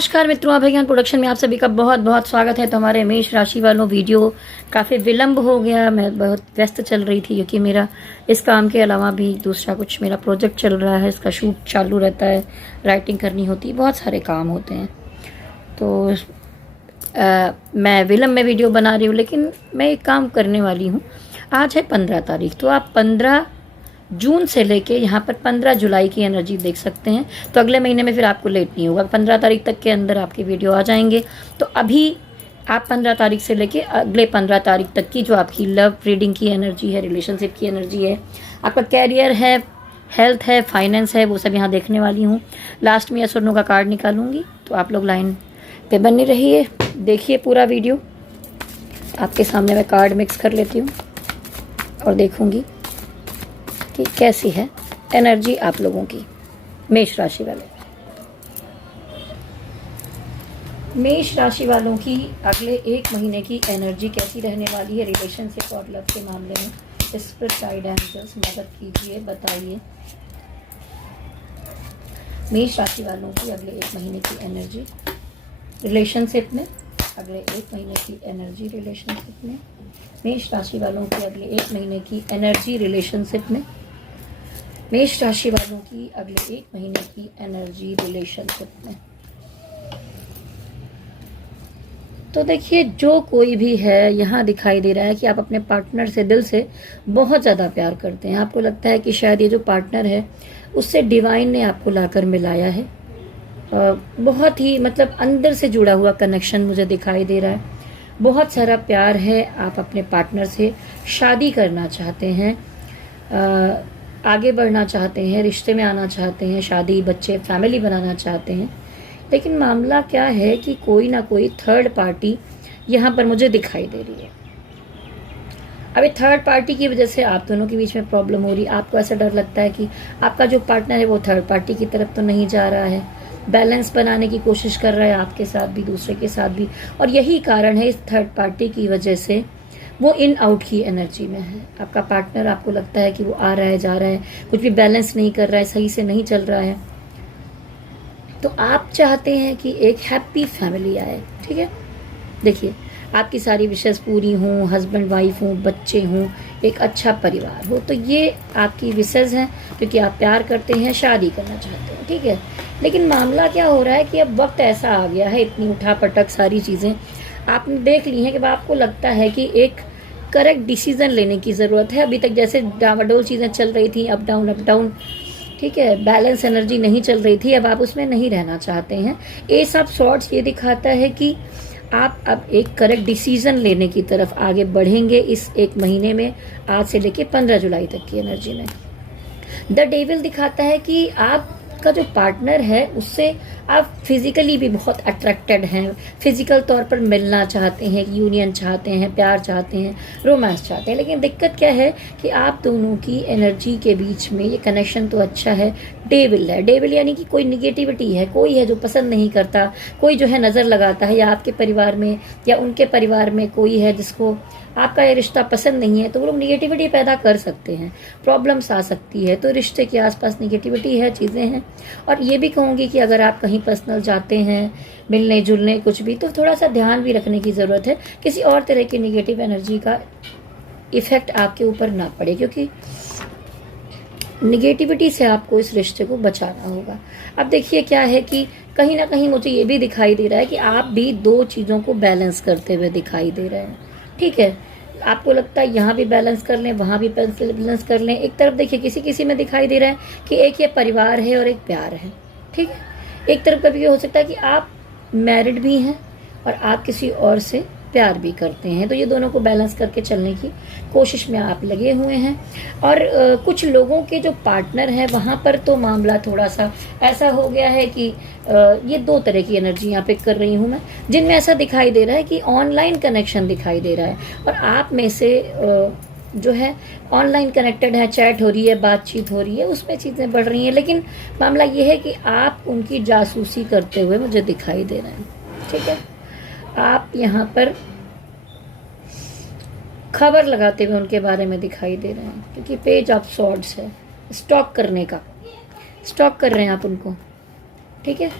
नमस्कार मित्रों, अभिज्ञान प्रोडक्शन में आप सभी का बहुत बहुत स्वागत है। तो हमारे मेष राशि वालों, वीडियो काफ़ी विलंब हो गया। मैं बहुत व्यस्त चल रही थी क्योंकि मेरा इस काम के अलावा भी दूसरा कुछ मेरा प्रोजेक्ट चल रहा है। इसका शूट चालू रहता है, राइटिंग करनी होती है, बहुत सारे काम होते हैं। तो मैं विलंब में वीडियो बना रही हूँ, लेकिन मैं एक काम करने वाली हूँ। आज है 15 तारीख, तो आप 15 जून से लेके यहाँ पर 15 जुलाई की एनर्जी देख सकते हैं। तो अगले महीने में फिर आपको लेट नहीं होगा, 15 तारीख तक के अंदर आपके वीडियो आ जाएंगे। तो अभी आप 15 तारीख से लेके अगले 15 तारीख तक की जो आपकी लव रीडिंग की एनर्जी है, रिलेशनशिप की एनर्जी है, आपका कैरियर है, हेल्थ है, फाइनेंस है, वो सब यहाँ देखने वाली हूँ। लास्ट में यस और नो का कार्ड निकालूंगी, तो आप लोग लाइन पे बनी रहिए, देखिए पूरा वीडियो। आपके सामने मैं कार्ड मिक्स कर लेती हूँ और देखूँगी कि कैसी है एनर्जी आप लोगों की। मेष राशि वाले, मेष राशि वालों की अगले एक महीने की एनर्जी कैसी रहने वाली है रिलेशनशिप और लव के मामले में। स्पिरिट गाइड एंजल्स मदद कीजिए, बताइए मेष राशि वालों की अगले एक महीने की एनर्जी रिलेशनशिप में। अगले एक महीने की एनर्जी रिलेशनशिप में। मेष राशि वालों की अगले एक महीने की एनर्जी रिलेशनशिप में। मेष राशि वालों की अगले एक महीने की एनर्जी रिलेशनशिप में। तो देखिए, जो कोई भी है, यहाँ दिखाई दे रहा है कि आप अपने पार्टनर से दिल से बहुत ज़्यादा प्यार करते हैं। आपको लगता है कि शायद ये जो पार्टनर है उससे डिवाइन ने आपको लाकर मिलाया है। बहुत ही मतलब अंदर से जुड़ा हुआ कनेक्शन मुझे दिखाई दे रहा है। बहुत सारा प्यार है, आप अपने पार्टनर से शादी करना चाहते हैं, आगे बढ़ना चाहते हैं, रिश्ते में आना चाहते हैं, शादी, बच्चे, फैमिली बनाना चाहते हैं। लेकिन मामला क्या है कि कोई ना कोई थर्ड पार्टी यहाँ पर मुझे दिखाई दे रही है। अब ये थर्ड पार्टी की वजह से आप दोनों के बीच में प्रॉब्लम हो रही है। आपको ऐसा डर लगता है कि आपका जो पार्टनर है वो थर्ड पार्टी की तरफ तो नहीं जा रहा है, बैलेंस बनाने की कोशिश कर रहा है आपके साथ भी, दूसरे के साथ भी। और यही कारण है, इस थर्ड पार्टी की वजह से वो इन आउट की एनर्जी में है। आपका पार्टनर, आपको लगता है कि वो आ रहा है, जा रहा है, कुछ भी बैलेंस नहीं कर रहा है, सही से नहीं चल रहा है। तो आप चाहते हैं कि एक हैप्पी फैमिली आए, ठीक है। देखिए, आपकी सारी विशेष पूरी हों, हस्बैंड वाइफ हों, बच्चे हों, एक अच्छा परिवार हो। तो ये आपकी विशेष हैं, क्योंकि आप प्यार करते हैं, शादी करना चाहते हैं, ठीक है। लेकिन मामला क्या हो रहा है कि अब वक्त ऐसा आ गया है, इतनी उठापटक सारी चीज़ें आपने देख ली हैं कि आपको लगता है कि एक करेक्ट डिसीजन लेने की ज़रूरत है। अभी तक जैसे डावाडोल चीज़ें चल रही थी, अप डाउन, ठीक है, बैलेंस एनर्जी नहीं चल रही थी, अब आप उसमें नहीं रहना चाहते हैं। एस ऑफ सॉर्ड्स ये दिखाता है कि आप अब एक करेक्ट डिसीजन लेने की तरफ आगे बढ़ेंगे इस एक महीने में, आज से लेके 15 जुलाई तक की एनर्जी में। द डेविल दिखाता है कि आपका जो पार्टनर है उससे आप फिजिकली भी बहुत अट्रैक्टेड हैं, फिजिकल तौर पर मिलना चाहते हैं, यूनियन चाहते हैं, प्यार चाहते हैं, रोमांस चाहते हैं। लेकिन दिक्कत क्या है कि आप दोनों की एनर्जी के बीच में ये कनेक्शन तो अच्छा है, डेविल है। डेविल यानी कि कोई निगेटिविटी है, कोई है जो पसंद नहीं करता, कोई जो है नज़र लगाता है, या आपके परिवार में या उनके परिवार में कोई है जिसको आपका ये रिश्ता पसंद नहीं है। तो वो लोग निगेटिविटी पैदा कर सकते हैं, प्रॉब्लम्स आ सकती है। तो रिश्ते के आसपास निगेटिविटी है, चीज़ें हैं। और ये भी कहूँगी कि अगर आप कहीं पर्सनल जाते हैं, मिलने जुलने कुछ भी, तो थोड़ा सा ध्यान भी रखने की ज़रूरत है, किसी और तरह की निगेटिव एनर्जी का इफेक्ट आपके ऊपर ना पड़े, क्योंकि निगेटिविटी से आपको इस रिश्ते को बचाना होगा। अब देखिए क्या है कि कहीं ना कहीं मुझे ये भी दिखाई दे रहा है कि आप भी दो चीज़ों को बैलेंस करते हुए दिखाई दे रहे हैं, ठीक है। आपको लगता है यहाँ भी बैलेंस कर लें, वहाँ भी बैलेंस कर लें। एक तरफ देखिए, किसी किसी में दिखाई दे रहा है कि एक ये परिवार है और एक प्यार है, ठीक है। एक तरफ कभी हो सकता है कि आप मैरिड भी हैं और आप किसी और से प्यार भी करते हैं। तो ये दोनों को बैलेंस करके चलने की कोशिश में आप लगे हुए हैं। और कुछ लोगों के जो पार्टनर हैं वहाँ पर तो मामला थोड़ा सा ऐसा हो गया है कि ये दो तरह की एनर्जी यहाँ पिक कर रही हूँ मैं, जिनमें ऐसा दिखाई दे रहा है कि ऑनलाइन कनेक्शन दिखाई दे रहा है और आप में से जो है ऑनलाइन कनेक्टेड है, चैट हो रही है, बातचीत हो रही है, उसमें चीज़ें बढ़ रही हैं। लेकिन मामला ये है कि आप उनकी जासूसी करते हुए मुझे दिखाई दे रहे हैं, ठीक है। आप यहाँ पर खबर लगाते हुए उनके बारे में दिखाई दे रहे हैं, क्योंकि पेज ऑफ सॉर्ड्स है, स्टॉक करने का, स्टॉक कर रहे हैं आप उनको, ठीक है।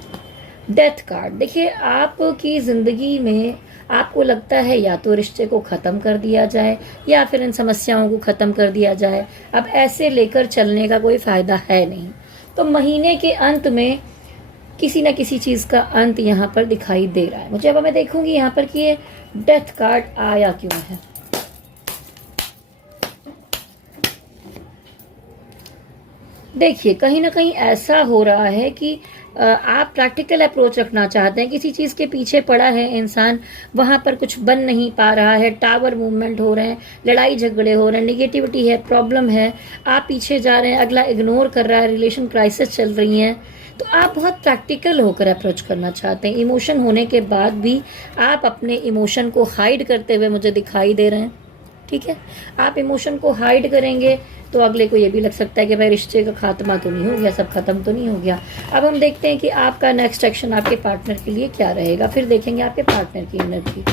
डेथ कार्ड, देखिए आपकी जिंदगी में आपको लगता है या तो रिश्ते को खत्म कर दिया जाए या फिर इन समस्याओं को खत्म कर दिया जाए, अब ऐसे लेकर चलने का कोई फायदा है नहीं। तो महीने के अंत में किसी न किसी चीज का अंत यहाँ पर दिखाई दे रहा है मुझे। अब मैं देखूंगी यहाँ पर कि ये डेथ कार्ड आया क्यों है। देखिए कहीं ना कहीं ऐसा हो रहा है कि आप प्रैक्टिकल अप्रोच रखना चाहते हैं, किसी चीज के पीछे पड़ा है इंसान, वहां पर कुछ बन नहीं पा रहा है, टावर मूवमेंट हो रहे हैं, लड़ाई झगड़े हो रहे हैं, निगेटिविटी है, प्रॉब्लम है, आप पीछे जा रहे हैं, अगला इग्नोर कर रहा है, रिलेशन क्राइसिस चल रही हैं, तो आप बहुत प्रैक्टिकल होकर अप्रोच करना चाहते हैं। इमोशन होने के बाद भी आप अपने इमोशन को हाइड करते हुए मुझे दिखाई दे रहे हैं। ठीक है, आप इमोशन को हाइड करेंगे तो अगले को ये भी लग सकता है कि भाई रिश्ते का खात्मा तो नहीं हो गया, सब खत्म तो नहीं हो गया। अब हम देखते हैं कि आपका नेक्स्ट एक्शन आपके पार्टनर के लिए क्या रहेगा, फिर देखेंगे आपके पार्टनर की एनर्जी।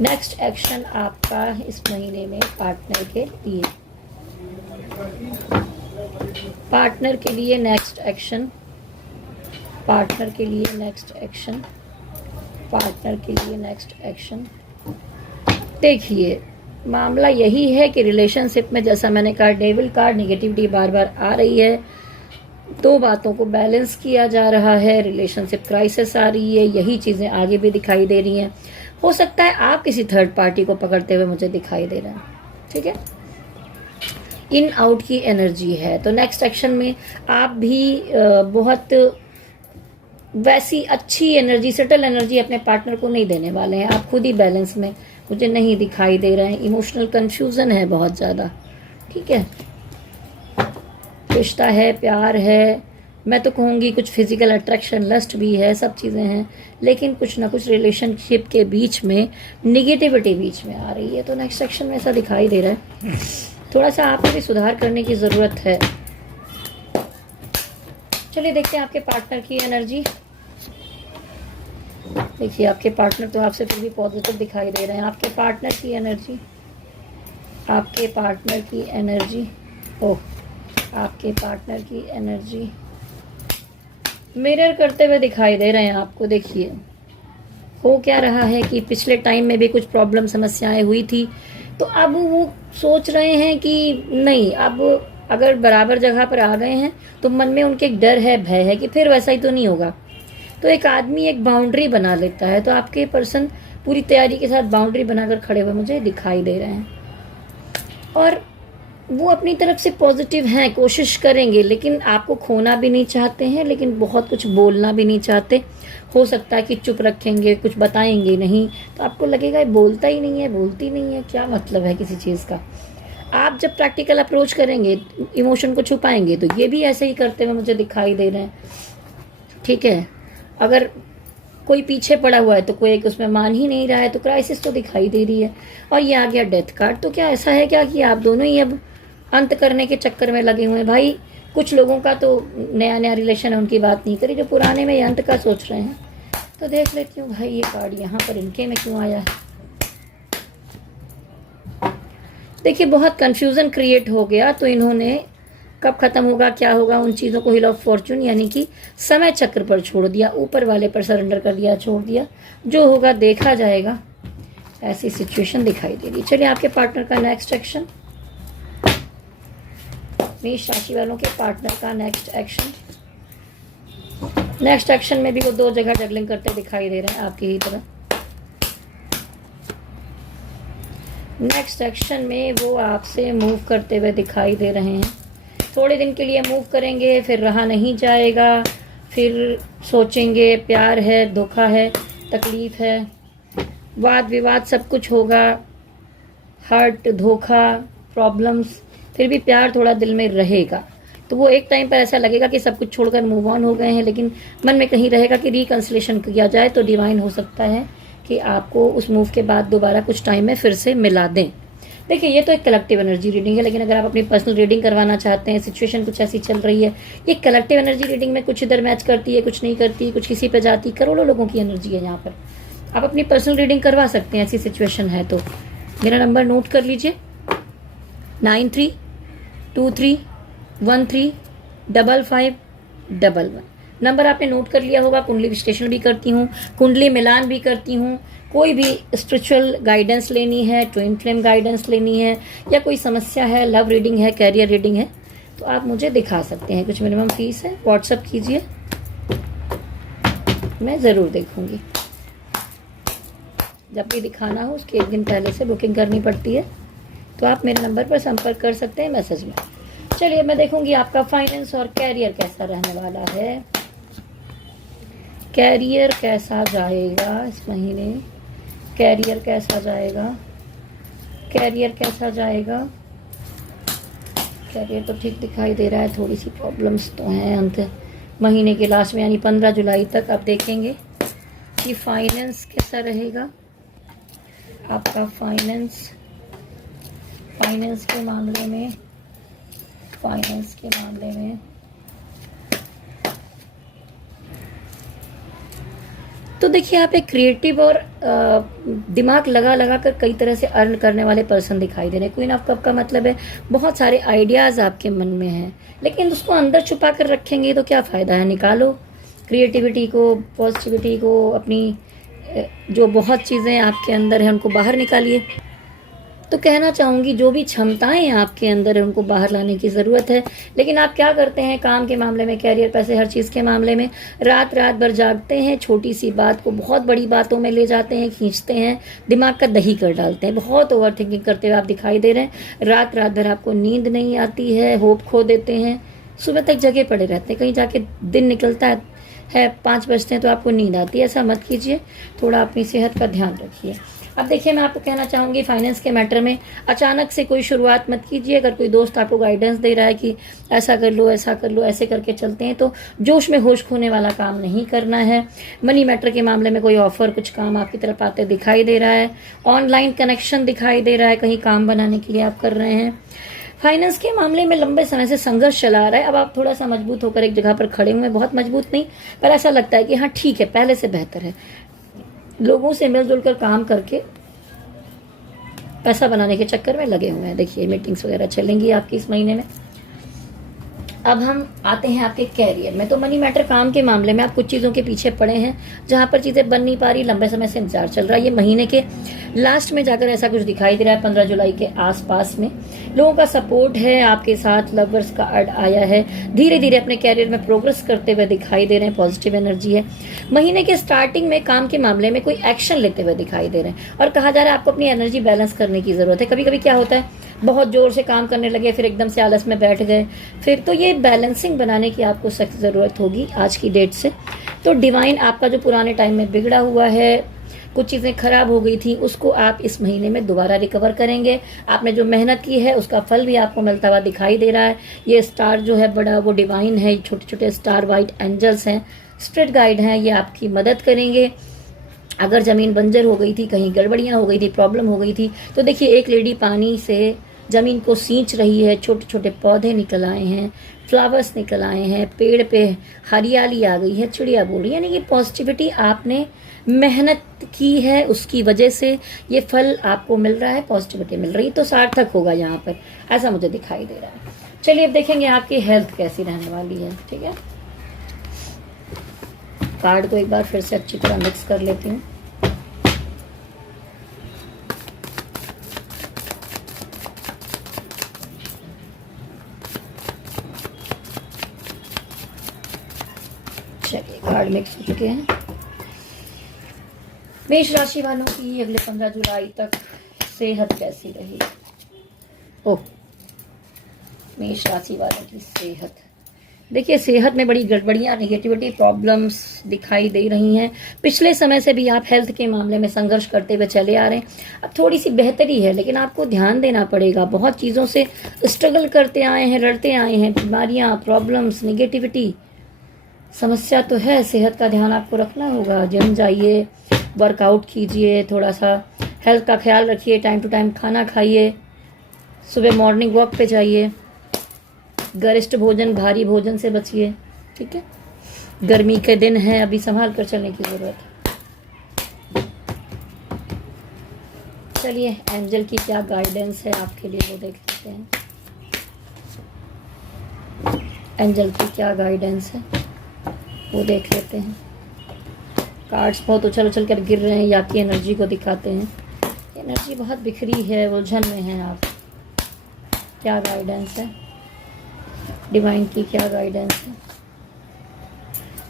नेक्स्ट एक्शन आपका इस महीने में पार्टनर के लिए, पार्टनर के लिए नेक्स्ट एक्शन, पार्टनर के लिए नेक्स्ट एक्शन, पार्टनर के लिए नेक्स्ट एक्शन। देखिए मामला यही है कि रिलेशनशिप में, जैसा मैंने कहा, डेविल कार्ड, निगेटिविटी बार बार आ रही है, दो बातों को बैलेंस किया जा रहा है, रिलेशनशिप क्राइसिस आ रही है, यही चीजें आगे भी दिखाई दे रही हैं। हो सकता है आप किसी थर्ड पार्टी को पकड़ते हुए मुझे दिखाई दे रहे हैं। ठीक है, इन आउट की एनर्जी है। तो नेक्स्ट एक्शन में आप भी बहुत वैसी अच्छी एनर्जी, सेटल एनर्जी अपने पार्टनर को नहीं देने वाले हैं। आप खुद ही बैलेंस में मुझे नहीं दिखाई दे रहे हैं, इमोशनल कंफ्यूजन है बहुत ज्यादा। ठीक है, रिश्ता है, प्यार है, मैं तो कहूंगी कुछ फिजिकल अट्रैक्शन, लस्ट भी है, सब चीजें हैं, लेकिन कुछ ना कुछ रिलेशनशिप के बीच में निगेटिविटी बीच में आ रही है। तो नेक्स्ट सेक्शन में ऐसा दिखाई दे रहा है, थोड़ा सा आपको भी सुधार करने की जरूरत है। चलिए देखते हैं आपके पार्टनर की एनर्जी। देखिए आपके पार्टनर तो आपसे फिर भी पॉजिटिव दिखाई दे रहे हैं। आपके पार्टनर की एनर्जी, आपके पार्टनर की एनर्जी, ओह, आपके पार्टनर की एनर्जी मिरर करते हुए दिखाई दे रहे हैं आपको। देखिए हो क्या रहा है कि पिछले टाइम में भी कुछ प्रॉब्लम, समस्याएं हुई थी, तो अब वो सोच रहे हैं कि नहीं, अब अगर बराबर जगह पर आ गए हैं तो मन में उनके एक डर है, भय है कि फिर वैसा ही तो नहीं होगा। तो एक आदमी एक बाउंड्री बना लेता है, तो आपके पर्सन पूरी तैयारी के साथ बाउंड्री बनाकर खड़े हुए मुझे दिखाई दे रहे हैं, और वो अपनी तरफ से पॉजिटिव हैं, कोशिश करेंगे, लेकिन आपको खोना भी नहीं चाहते हैं, लेकिन बहुत कुछ बोलना भी नहीं चाहते। हो सकता है कि चुप रखेंगे, कुछ बताएंगे नहीं, तो आपको लगेगा ये बोलता ही नहीं है, बोलती नहीं है, क्या मतलब है किसी चीज़ का। आप जब प्रैक्टिकल अप्रोच करेंगे, इमोशन को छुपाएंगे, तो ये भी ऐसे ही करते हुए मुझे दिखाई दे रहे हैं। ठीक है, अगर कोई पीछे पड़ा हुआ है तो कोई एक उसमें मान ही नहीं रहा है, तो क्राइसिस तो दिखाई दे रही है। और ये आ गया डेथ कार्ड। तो क्या ऐसा है क्या कि आप दोनों ही अब अंत करने के चक्कर में लगे हुए हैं? भाई कुछ लोगों का तो नया नया रिलेशन है, उनकी बात नहीं करी, जो पुराने में अंत का सोच रहे हैं। तो देख लेती हूँ भाई ये कार्ड यहाँ पर इनके में क्यों आया है। देखिए बहुत कंफ्यूजन क्रिएट हो गया, तो इन्होंने कब खत्म होगा, क्या होगा, उन चीजों को हिल ऑफ फॉर्चून यानी कि समय चक्र पर छोड़ दिया, ऊपर वाले पर सरेंडर कर दिया, छोड़ दिया, जो होगा देखा जाएगा, ऐसी सिचुएशन दिखाई दे रही। चलिए आपके पार्टनर का नेक्स्ट एक्शन, मेष राशि वालों के पार्टनर का नेक्स्ट एक्शन। नेक्स्ट एक्शन में भी वो दो जगह जगलिंग करते दिखाई दे रहे हैं आपकी ही तरह। नेक्स्ट एक्शन में वो आपसे मूव करते हुए दिखाई दे रहे हैं। थोड़े दिन के लिए मूव करेंगे, फिर रहा नहीं जाएगा, फिर सोचेंगे, प्यार है, धोखा है, तकलीफ है, वाद विवाद सब कुछ होगा, हर्ट, धोखा, प्रॉब्लम्स, फिर भी प्यार थोड़ा दिल में रहेगा। तो वो एक टाइम पर ऐसा लगेगा कि सब कुछ छोड़कर मूव ऑन हो गए हैं, लेकिन मन में कहीं रहेगा कि रिकंसिलेशन किया जाए, तो डिवाइन हो सकता है कि आपको उस मूव के बाद दोबारा कुछ टाइम में फिर से मिला दें। देखिए ये तो एक कलेक्टिव एनर्जी रीडिंग है, लेकिन अगर आप अपनी पर्सनल रीडिंग करवाना चाहते हैं, सिचुएशन कुछ ऐसी चल रही है, ये कलेक्टिव एनर्जी रीडिंग में कुछ इधर मैच करती है, कुछ नहीं करती, कुछ किसी पे जाती, करोड़ों लोगों की एनर्जी है यहाँ पर। आप अपनी पर्सनल रीडिंग करवा सकते हैं, ऐसी सिचुएशन है तो। मेरा नंबर नोट कर लीजिए, 9323135511। नंबर आपने नोट कर लिया होगा। कुंडली विश्लेषण भी करती हूँ, कुंडली मिलान भी करती हूँ। कोई भी स्पिरिचुअल गाइडेंस लेनी है, ट्विन फ्लेम गाइडेंस लेनी है, या कोई समस्या है, लव रीडिंग है, कैरियर रीडिंग है, तो आप मुझे दिखा सकते हैं। कुछ मिनिमम फीस है, व्हाट्सअप कीजिए, मैं ज़रूर देखूंगी। जब भी दिखाना हो उसके एक दिन पहले से बुकिंग करनी पड़ती है, तो आप मेरे नंबर पर संपर्क कर सकते हैं मैसेज में। चलिए मैं देखूंगी आपका फाइनेंस और कैरियर कैसा रहने वाला है। कैरियर कैसा जाएगा इस महीने, कैरियर कैसा जाएगा, कैरियर कैसा जाएगा। कैरियर तो ठीक दिखाई दे रहा है, थोड़ी सी प्रॉब्लम्स तो हैं अंत महीने के लास्ट में, यानी 15 जुलाई तक आप देखेंगे कि फाइनेंस कैसा रहेगा आपका। फाइनेंस के मामले में, फाइनेंस के मामले में तो देखिए, आप एक क्रिएटिव और दिमाग लगा कर कई तरह से अर्न करने वाले पर्सन दिखाई दे रहे हैं। क्वीन ऑफ कप का मतलब है बहुत सारे आइडियाज़ आपके मन में हैं, लेकिन उसको अंदर छुपा कर रखेंगे तो क्या फ़ायदा है। निकालो क्रिएटिविटी को, पॉजिटिविटी को, अपनी जो बहुत चीज़ें आपके अंदर हैं उनको बाहर निकालिए। तो कहना चाहूँगी, जो भी क्षमताएं आपके अंदर है उनको बाहर लाने की ज़रूरत है। लेकिन आप क्या करते हैं काम के मामले में, कैरियर, पैसे, हर चीज़ के मामले में रात भर जागते हैं, छोटी सी बात को बहुत बड़ी बातों में ले जाते हैं, खींचते हैं, दिमाग का दही कर डालते हैं। बहुत ओवर थिंकिंग करते हुए आप दिखाई दे रहे हैं। रात भर आपको नींद नहीं आती है, होप खो देते हैं, सुबह तक जगे पड़े रहते हैं। कहीं जाके दिन निकलता है 5 बजते हैं तो आपको नींद आती है। ऐसा मत कीजिए, थोड़ा अपनी सेहत का ध्यान रखिए। अब देखिए, मैं आपको कहना चाहूँगी फाइनेंस के मैटर में अचानक से कोई शुरुआत मत कीजिए। अगर कोई दोस्त आपको गाइडेंस दे रहा है कि ऐसा कर लो, ऐसा कर लो, ऐसे करके चलते हैं, तो जोश में होश खोने वाला काम नहीं करना है। मनी मैटर के मामले में कोई ऑफर, कुछ काम आपकी तरफ आते दिखाई दे रहा है। ऑनलाइन कनेक्शन दिखाई दे रहा है, कहीं काम बनाने के लिए आप कर रहे हैं। फाइनेंस के मामले में लंबे समय से संघर्ष चला रहा है। अब आप थोड़ा सा मजबूत होकर एक जगह पर खड़े हुए हैं, बहुत मजबूत नहीं, पर ऐसा लगता है कि हाँ ठीक है, पहले से बेहतर है। लोगों से मिलजुल कर काम करके पैसा बनाने के चक्कर में लगे हुए हैं। देखिए, मीटिंग्स वगैरह चलेंगी आपकी इस महीने में। अब हम आते हैं आपके कैरियर में। तो मनी मैटर काम के मामले में आप कुछ चीज़ों के पीछे पड़े हैं, जहां पर चीज़ें बन नहीं पा रही, लंबे समय से इंतजार चल रहा है। ये महीने के लास्ट में जाकर ऐसा कुछ दिखाई दे रहा है, 15 जुलाई के आसपास में। लोगों का सपोर्ट है आपके साथ, लवर्स का अर्ड आया है, धीरे धीरे अपने कैरियर में प्रोग्रेस करते हुए दिखाई दे रहे हैं, पॉजिटिव एनर्जी है। महीने के स्टार्टिंग में काम के मामले में कोई एक्शन लेते हुए दिखाई दे रहे हैं, और कहा जा रहा है आपको अपनी एनर्जी बैलेंस करने की जरूरत है। कभी कभी क्या होता है, बहुत जोर से काम करने लगे, फिर एकदम से आलस में बैठ गए, फिर तो ये बैलेंसिंग बनाने की आपको सख्त ज़रूरत होगी आज की डेट से। तो डिवाइन आपका जो पुराने टाइम में बिगड़ा हुआ है, कुछ चीज़ें खराब हो गई थी, उसको आप इस महीने में दोबारा रिकवर करेंगे। आपने जो मेहनत की है उसका फल भी आपको मिलता हुआ दिखाई दे रहा है। ये स्टार जो है बड़ा, वो डिवाइन है, छोटे छोटे स्टार वाइट एंजल्स हैं, स्पिरिट गाइड हैं, ये आपकी मदद करेंगे। अगर ज़मीन बंजर हो गई थी, कहीं गड़बड़ियाँ हो गई थी, प्रॉब्लम हो गई थी, तो देखिए एक लेडी पानी से ज़मीन को सींच रही है, छोटे छोटे पौधे निकल आए हैं, फ्लावर्स निकल आए हैं, पेड़ पे हरियाली आ गई है, चिड़िया बोल रही है। यानी कि पॉजिटिविटी, आपने मेहनत की है, उसकी वजह से ये फल आपको मिल रहा है, पॉजिटिविटी मिल रही है, तो सार्थक होगा यहाँ पर, ऐसा मुझे दिखाई दे रहा है। चलिए अब देखेंगे आपकी हेल्थ कैसी रहने वाली है। ठीक है, कार्ड को एक बार फिर से अच्छी तरह मिक्स कर लेती हूँ। चलिए, कार्ड मिक्स हो चुके हैं। मेष राशि वालों की अगले 15 जुलाई तक सेहत कैसी रही? ओह, मेष राशि वालों की सेहत, देखिए सेहत में बड़ी गड़बड़ियां, नेगेटिविटी, प्रॉब्लम्स दिखाई दे रही हैं। पिछले समय से भी आप हेल्थ के मामले में संघर्ष करते हुए चले आ रहे हैं। अब थोड़ी सी बेहतरी है, लेकिन आपको ध्यान देना पड़ेगा। बहुत चीज़ों से स्ट्रगल करते आए हैं, लड़ते आए हैं, बीमारियां, प्रॉब्लम्स, नेगेटिविटी, समस्या तो है। सेहत का ध्यान आपको रखना होगा। जिम जाइए, वर्कआउट कीजिए, थोड़ा सा हेल्थ का ख्याल रखिए, टाइम टू टाइम खाना खाइए, सुबह मॉर्निंग वॉक पे जाइए, गरिष्ठ भोजन, भारी भोजन से बचिए। ठीक है, गर्मी के दिन हैं, अभी संभाल कर चलने की जरूरत है। चलिए, एंजल की क्या गाइडेंस है आपके लिए वो देख लेते हैं। एंजल की क्या गाइडेंस है? वो देख लेते हैं। कार्ड्स बहुत उछल उछल कर गिर रहे हैं, ये आपकी एनर्जी को दिखाते हैं। एनर्जी बहुत बिखरी है, उलझन में हैं आप। क्या गाइडेंस है डिवाइन की, क्या गाइडेंस है?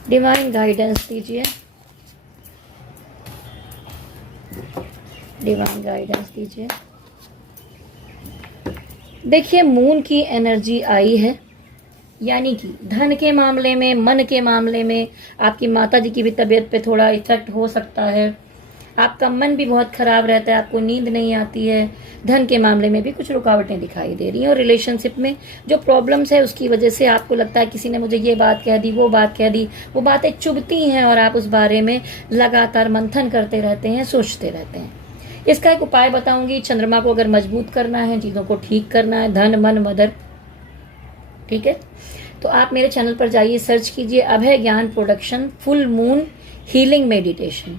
डिवाइन गाइडेंस दीजिए, डिवाइन गाइडेंस दीजिए। देखिए मून की एनर्जी आई है, यानी कि धन के मामले में, मन के मामले में आपकी माता जी की भी तबीयत पे थोड़ा इफेक्ट हो सकता है। आपका मन भी बहुत खराब रहता है, आपको नींद नहीं आती है। धन के मामले में भी कुछ रुकावटें दिखाई दे रही हैं, और रिलेशनशिप में जो प्रॉब्लम्स है उसकी वजह से आपको लगता है किसी ने मुझे ये बात कह दी, वो बात कह दी, वो बातें चुभती हैं और आप उस बारे में लगातार मंथन करते रहते हैं, सोचते रहते हैं। इसका एक उपाय बताऊंगी। चंद्रमा को अगर मजबूत करना है, चीज़ों को ठीक करना है, धन मन मदर, ठीक है, तो आप मेरे चैनल पर जाइए, सर्च कीजिए अभय ज्ञान production full moon healing meditation.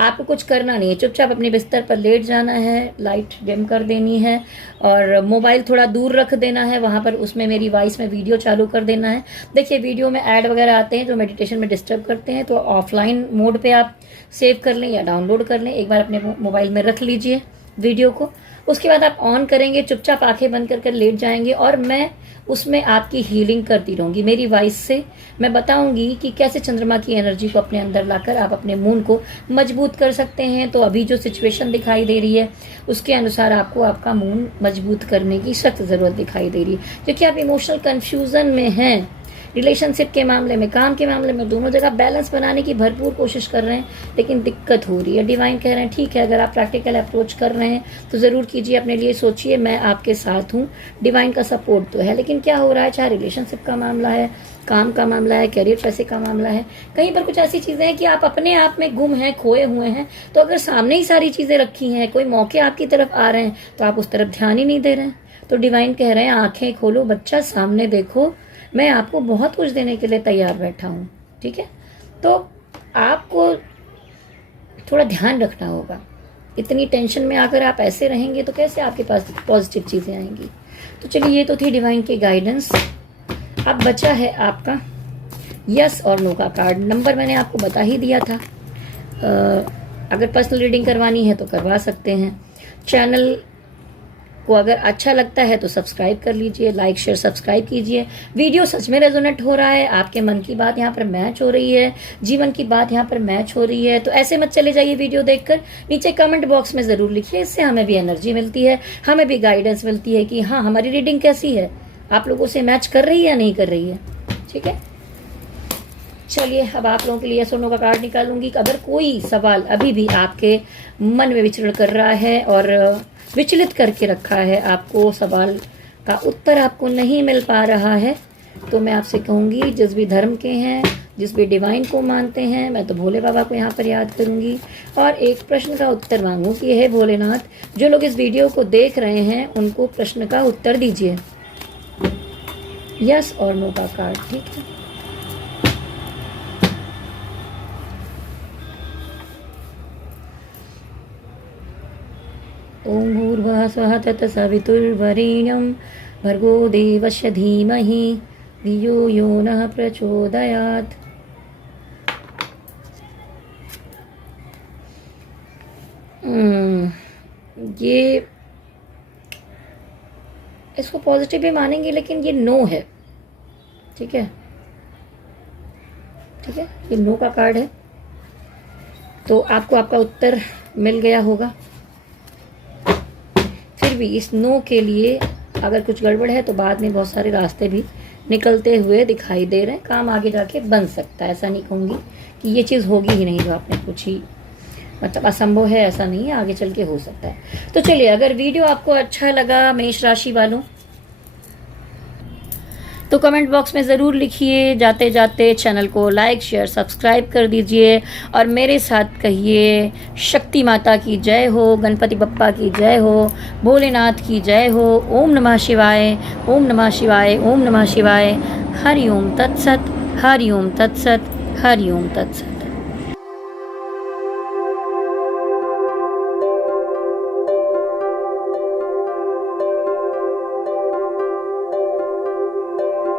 आपको कुछ करना नहीं है, चुपचाप अपने बिस्तर पर लेट जाना है, लाइट डिम कर देनी है और मोबाइल थोड़ा दूर रख देना है। वहाँ पर उसमें मेरी वॉइस में वीडियो चालू कर देना है। देखिए वीडियो में ऐड वगैरह आते हैं जो मेडिटेशन में डिस्टर्ब करते हैं, तो ऑफलाइन मोड पे आप सेव कर लें या डाउनलोड कर लें। एक बार अपने मोबाइल में रख लीजिए वीडियो को, उसके बाद आप ऑन करेंगे, चुपचाप आंखें बंद कर लेट जाएंगे और मैं उसमें आपकी हीलिंग करती रहूंगी। मेरी वॉइस से मैं बताऊंगी कि कैसे चंद्रमा की एनर्जी को अपने अंदर लाकर आप अपने मून को मजबूत कर सकते हैं। तो अभी जो सिचुएशन दिखाई दे रही है उसके अनुसार आपको आपका मून मजबूत करने की सख्त जरूरत दिखाई दे रही है, क्योंकि आप इमोशनल कंफ्यूजन में हैं। रिलेशनशिप के मामले में, काम के मामले में, दोनों जगह बैलेंस बनाने की भरपूर कोशिश कर रहे हैं, लेकिन दिक्कत हो रही है। डिवाइन कह रहे हैं ठीक है, अगर आप प्रैक्टिकल अप्रोच कर रहे हैं तो ज़रूर कीजिए, अपने लिए सोचिए, मैं आपके साथ हूँ। डिवाइन का सपोर्ट तो है, लेकिन क्या हो रहा है, चाहे रिलेशनशिप का मामला है, काम का मामला है, करियर पैसे का मामला है, कहीं पर कुछ ऐसी चीज़ें हैं कि आप अपने आप में गुम हैं, खोए हुए हैं। तो अगर सामने ही सारी चीज़ें रखी हैं, कोई मौके आपकी तरफ आ रहे हैं, तो आप उस तरफ ध्यान ही नहीं दे रहे हैं। तो डिवाइन कह रहे हैं आंखें खोलो बच्चा, सामने देखो, मैं आपको बहुत कुछ देने के लिए तैयार बैठा हूँ। ठीक है, तो आपको थोड़ा ध्यान रखना होगा। इतनी टेंशन में आकर आप ऐसे रहेंगे तो कैसे आपके पास पॉजिटिव चीज़ें आएंगी। तो चलिए, ये तो थी डिवाइन की गाइडेंस। अब बचा है आपका यस और नो का कार्ड। नंबर मैंने आपको बता ही दिया था। अगर पर्सनल रीडिंग करवानी है तो करवा सकते हैं। चैनल को अगर अच्छा लगता है तो सब्सक्राइब कर लीजिए, लाइक शेयर सब्सक्राइब कीजिए। वीडियो सच में रेजोनेट हो रहा है, आपके मन की बात यहाँ पर मैच हो रही है, जीवन की बात यहाँ पर मैच हो रही है, तो ऐसे मत चले जाइए वीडियो देखकर। नीचे कमेंट बॉक्स में ज़रूर लिखिए, इससे हमें भी एनर्जी मिलती है, हमें भी गाइडेंस मिलती है कि हाँ हमारी रीडिंग कैसी है, आप लोगों से मैच कर रही है या नहीं कर रही है। ठीक है, चलिए अब आप लोगों के लिए सोनो का कार्ड निकालूंगी। अगर कोई सवाल अभी भी आपके मन में विचरण कर रहा है और विचलित करके रखा है, आपको सवाल का उत्तर आपको नहीं मिल पा रहा है, तो मैं आपसे कहूँगी जिस भी धर्म के हैं, जिस भी डिवाइन को मानते हैं, मैं तो भोले बाबा को यहाँ पर याद करूँगी और एक प्रश्न का उत्तर मांगूँ कि हे भोलेनाथ, जो लोग इस वीडियो को देख रहे हैं उनको प्रश्न का उत्तर दीजिए। यस और नो का कार्ड, ठीक है। ओम भूर्भुवः स्वः तत्सवितुर्वरेण्यं भर्गो देवस्य धीमहि धियो यो नः प्रचोदयात्। ये इसको पॉजिटिव भी मानेंगे, लेकिन ये नो है। ठीक है, ठीक है, ये नो का कार्ड है, तो आपको आपका उत्तर मिल गया होगा। फिर भी इस नो के लिए अगर कुछ गड़बड़ है तो बाद में बहुत सारे रास्ते भी निकलते हुए दिखाई दे रहे हैं, काम आगे जाके बन सकता है। ऐसा नहीं कहूँगी कि ये चीज़ होगी ही नहीं जो आपने पूछी, मतलब असंभव है ऐसा नहीं है, आगे चल के हो सकता है। तो चलिए, अगर वीडियो आपको अच्छा लगा मेष राशि वालों, तो कमेंट बॉक्स में ज़रूर लिखिए। जाते जाते चैनल को लाइक शेयर सब्सक्राइब कर दीजिए और मेरे साथ कहिए शक्ति माता की जय हो, गणपति बप्पा की जय हो, भोलेनाथ की जय हो। ओम नमः शिवाय, ओम नमः शिवाय, ओम नमः शिवाय। हरि ओम तत्सत, हरि ओम तत्सत, हरि ओम तत्सत।